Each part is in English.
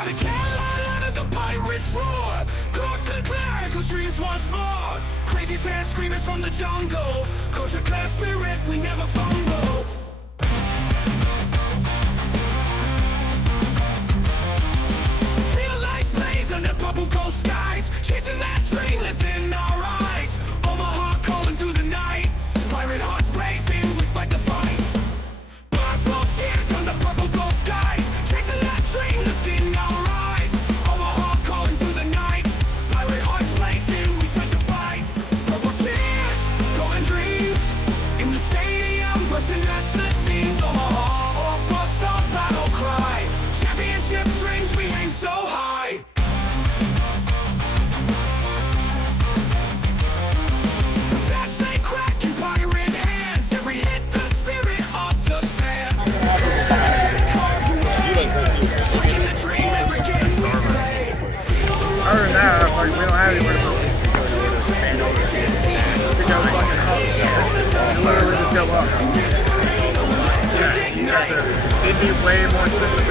Got a cat out of the pirates roar. Cook the clerical streams once more. Crazy fans screaming from the jungle. Kosher class spirit, we never fumble. Feel lights blaze under purple gold skies. Chasing that dream, lifting our eyes. Omaha calling through the night. Pirate hearts blazing, we fight the fight. Purple cheers from the purple gold skies. Chasing that dream, lifting our eyes. Omaha calling through the night. Pirate hearts blazing, we fight the fight. Purple cheers, golden dreams. In the stadium, bursting at the seams. Omaha, or bust our battle cry. Championship dreams, we aim so high. The bats they crack in pirate hands. Every hit the spirit of the fans. Slaying the dream every game we play. Other than that, like, we don't have anywhere to go. We go fucking up. And literally just go up. Yeah, it'd be way more expensive.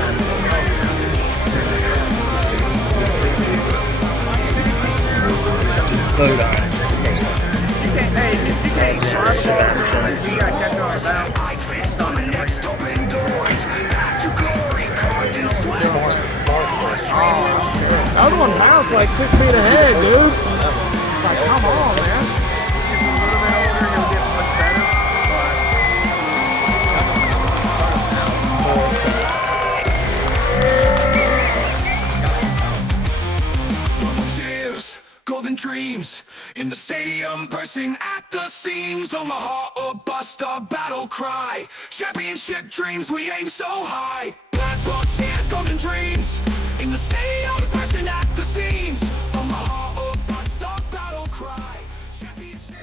Slow down. You can't, hey, if you can't sharp ball, you gotta catch on a bounce. Ice fist on the next open doors. Back to glory, carved in sweat. The other one bounced like 6 feet ahead, dude. Like, come on, man. If you're a little bit older, you'll get much better. Purple cheers, golden dreams. In the stadium, bursting at the seams. Omaha or bust, our battle cry. Championship dreams, we aim so high. Blackball cheers, golden dreams. In the stadium, bursting at the seams. Omaha or bust, our battle cry. Championship.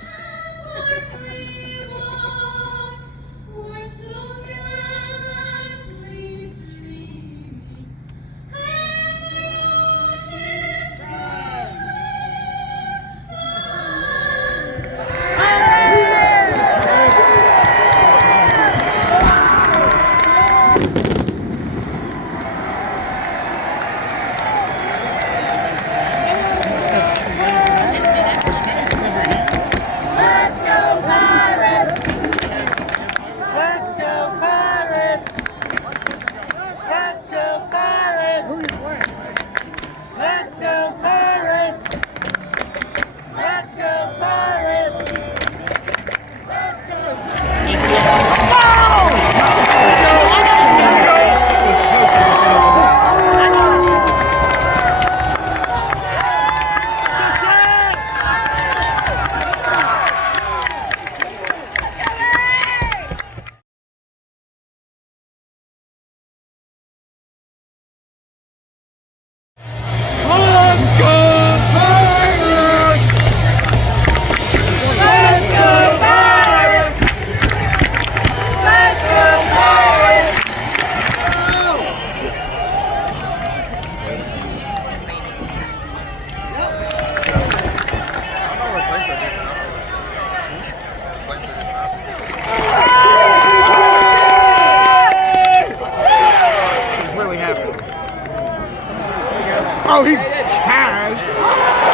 Oh, he's cash.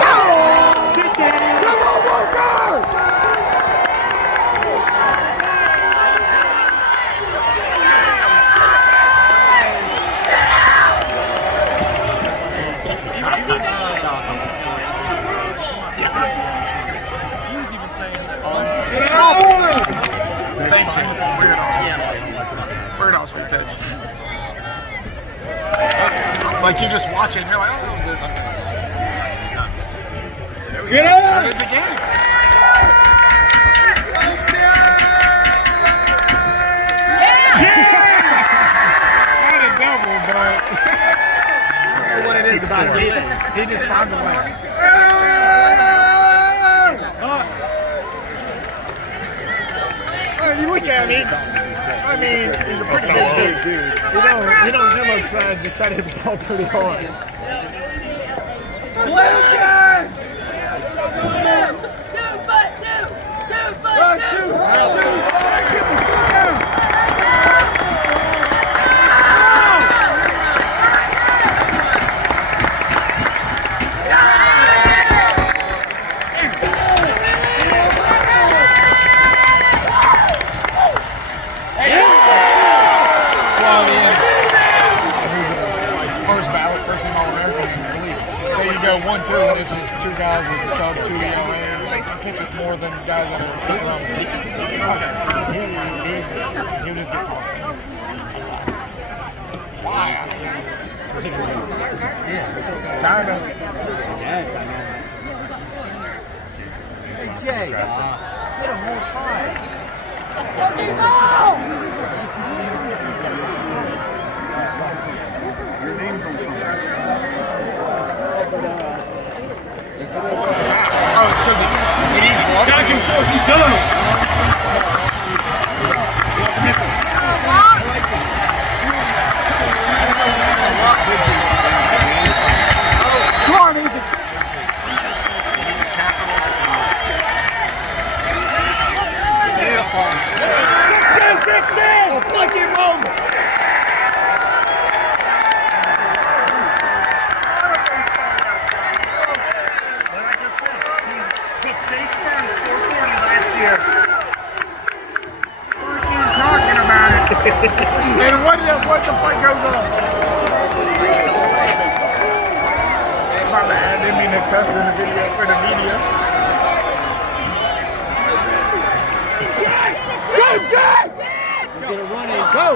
Oh! Sit down. Come on, Walker! He was even saying that. Same shit. Weird off pitch. Like you just watch it and you're like, oh, that was this. Get up! That is the game. Yeah! Not a double, but I don't know what it is about him. He just finds a way. You look at me. I mean, he's a pretty good dude. He don't demo try just try to hit the ball pretty hard. guys that are pitching around the pitches. He'll just get tossed in. Why? Yeah. Kind of. Yes, I know. Hey, Jay. Get him more high. Your name's on something. Oh, it's because he back and forth, he's done. Come on, Ethan. Beautiful. Get in! Fucking moment! And what the fuck goes on? My bad, I didn't mean to cuss in the video for the media. Go, Jack! We're gonna run in. Go!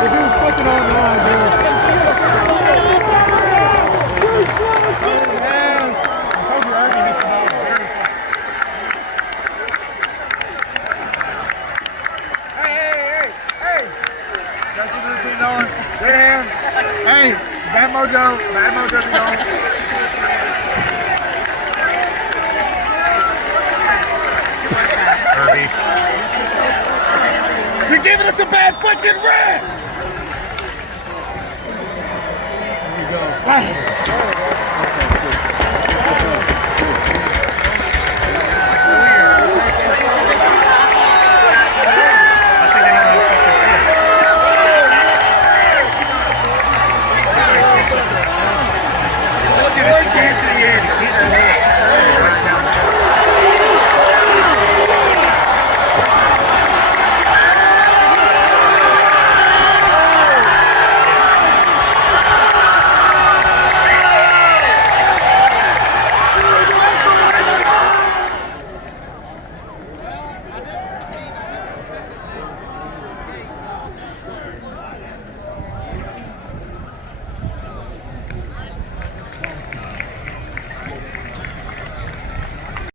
If he was fucking on the line, man. I told you earlier, this ball was very Hey! Got your routine on. Good hand. Hey, bad mojo be on. You're giving us a bad fucking rap! Here we go.